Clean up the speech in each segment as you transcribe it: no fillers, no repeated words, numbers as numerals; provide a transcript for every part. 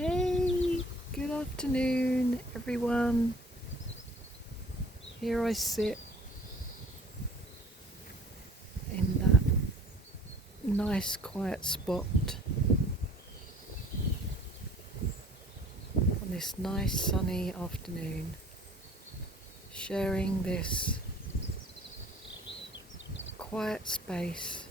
Hey, good afternoon, everyone. Here I sit in that nice, quiet spot on this nice, sunny afternoon, sharing this quiet space.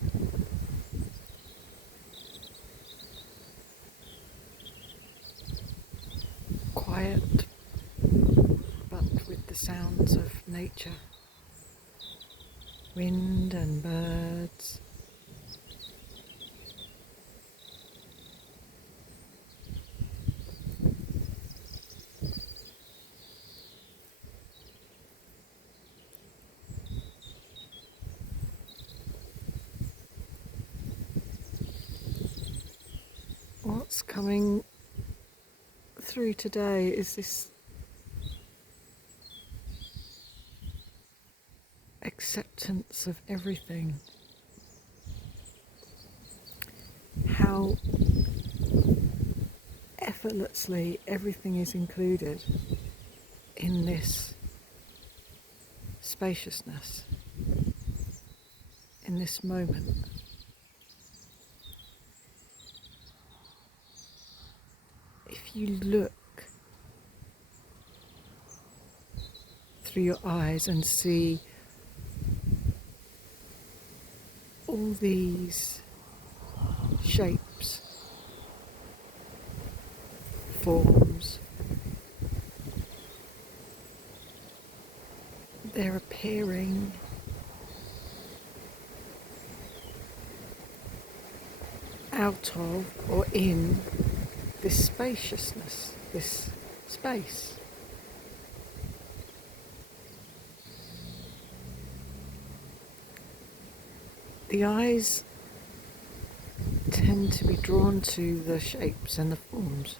Quiet, but with the sounds of nature, wind and birds. What's coming through today is this acceptance of everything. How effortlessly everything is included in this spaciousness, in this moment. If you look through your eyes and see all these shapes, forms, they're appearing out of or in this spaciousness, this space. The eyes tend to be drawn to the shapes and the forms.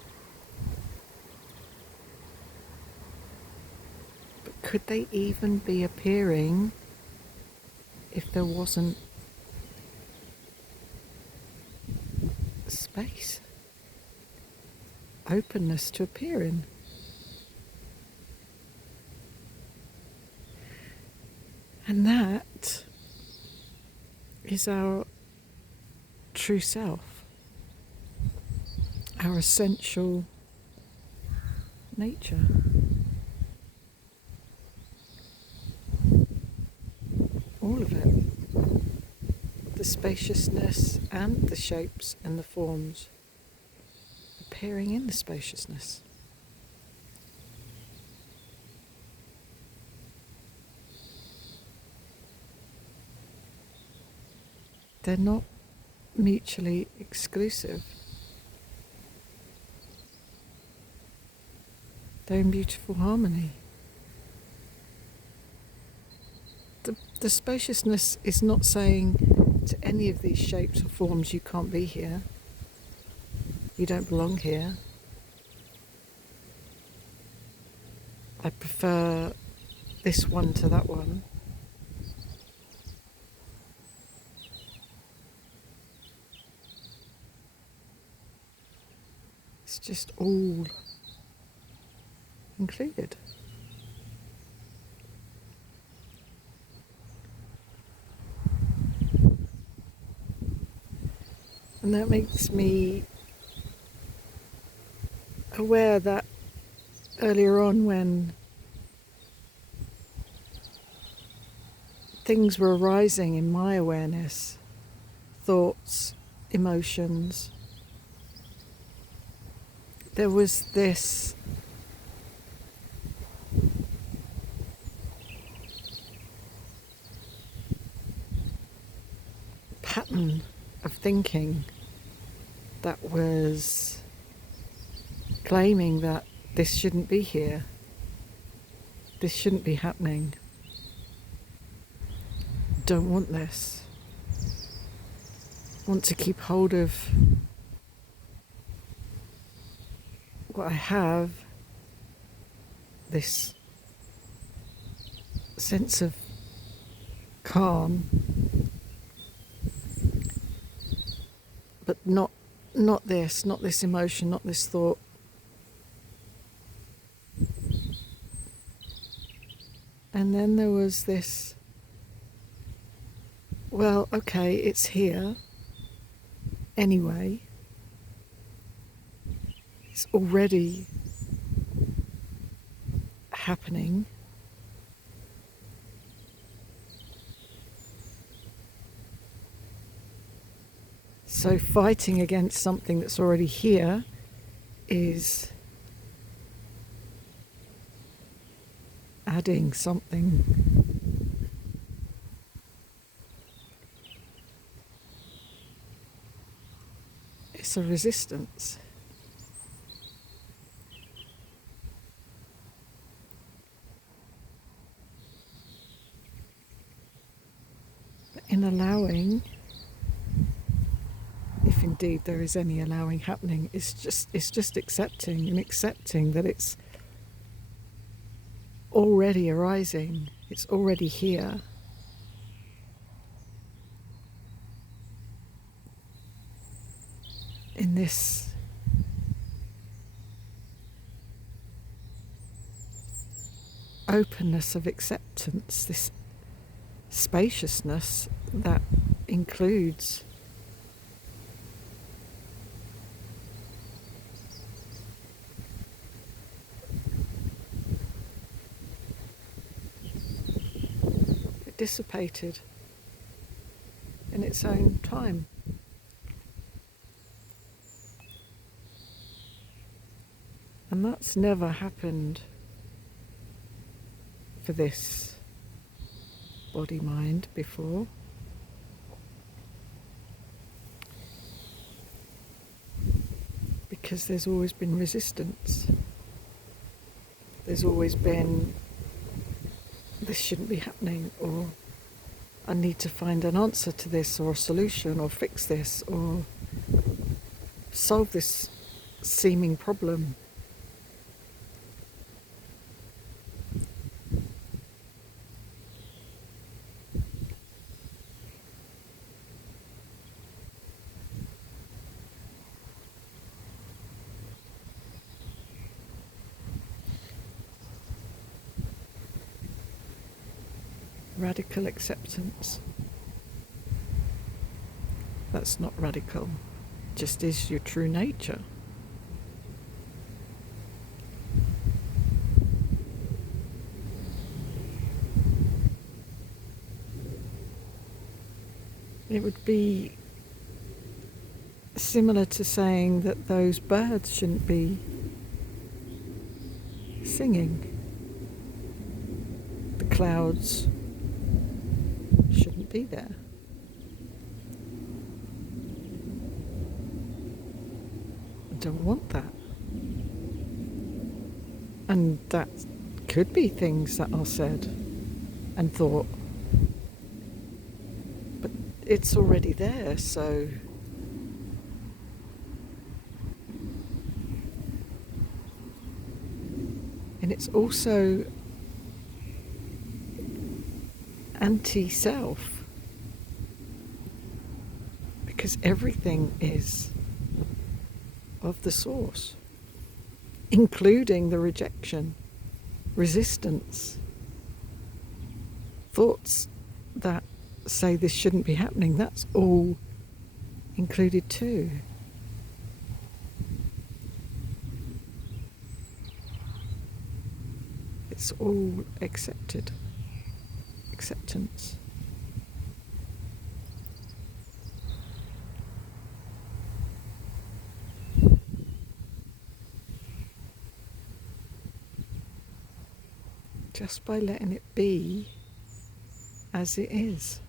But could they even be appearing if there wasn't space, openness to appear in? And that is our true self, our essential nature. All of it. The spaciousness and the shapes and the forms appearing in the spaciousness. They're not mutually exclusive. They're in beautiful harmony. The spaciousness is not saying to any of these shapes or forms, you can't be here, you don't belong here. I prefer this one to that one. It's just all included. And that makes me aware that earlier on, when things were arising in my awareness, thoughts, emotions, there was this pattern of thinking that was claiming that this shouldn't be here, this shouldn't be happening, don't want this, want to keep hold of what I have, this sense of calm, but not this emotion, not this thought, And then there was this, well, okay, it's here anyway. It's already happening. So fighting against something that's already here is adding something. It's a resistance. But in allowing, if indeed there is any allowing happening, it's just accepting, and accepting that it's already arising, it's already here. In this openness of acceptance, this spaciousness that includes it dissipated in its own time. And that's never happened for this body-mind before. Because there's always been resistance. There's always been, this shouldn't be happening, or I need to find an answer to this, or a solution, or fix this, or solve this seeming problem. Radical acceptance. That's not radical, just is your true nature. It would be similar to saying that those birds shouldn't be singing. The clouds shouldn't be there. I don't want that. And that could be things that are said and thought, but it's already there, so and it's also anti-self, because everything is of the source, including the rejection, resistance, thoughts that say this shouldn't be happening, that's all included too. It's all accepted. Acceptance. Just by letting it be as it is.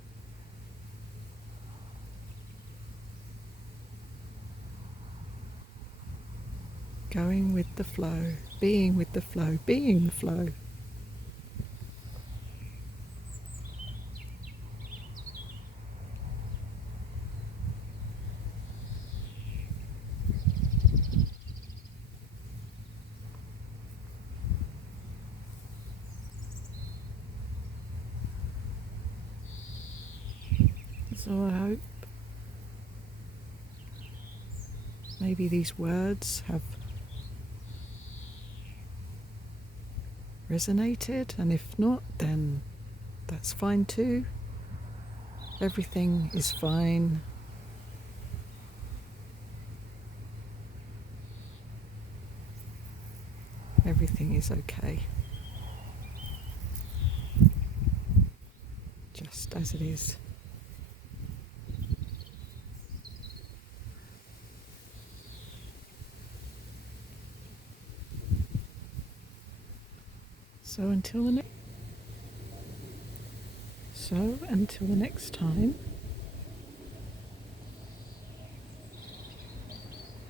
Going with the flow, being with the flow, being the flow. So I hope maybe these words have resonated, and if not, then that's fine too. Everything is fine. Everything is okay. Just as it is. So until the next time,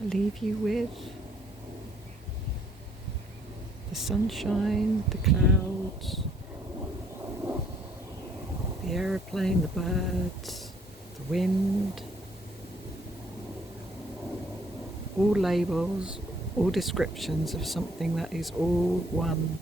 I leave you with the sunshine, the clouds, the aeroplane, the birds, the wind, all labels, all descriptions of something that is all one.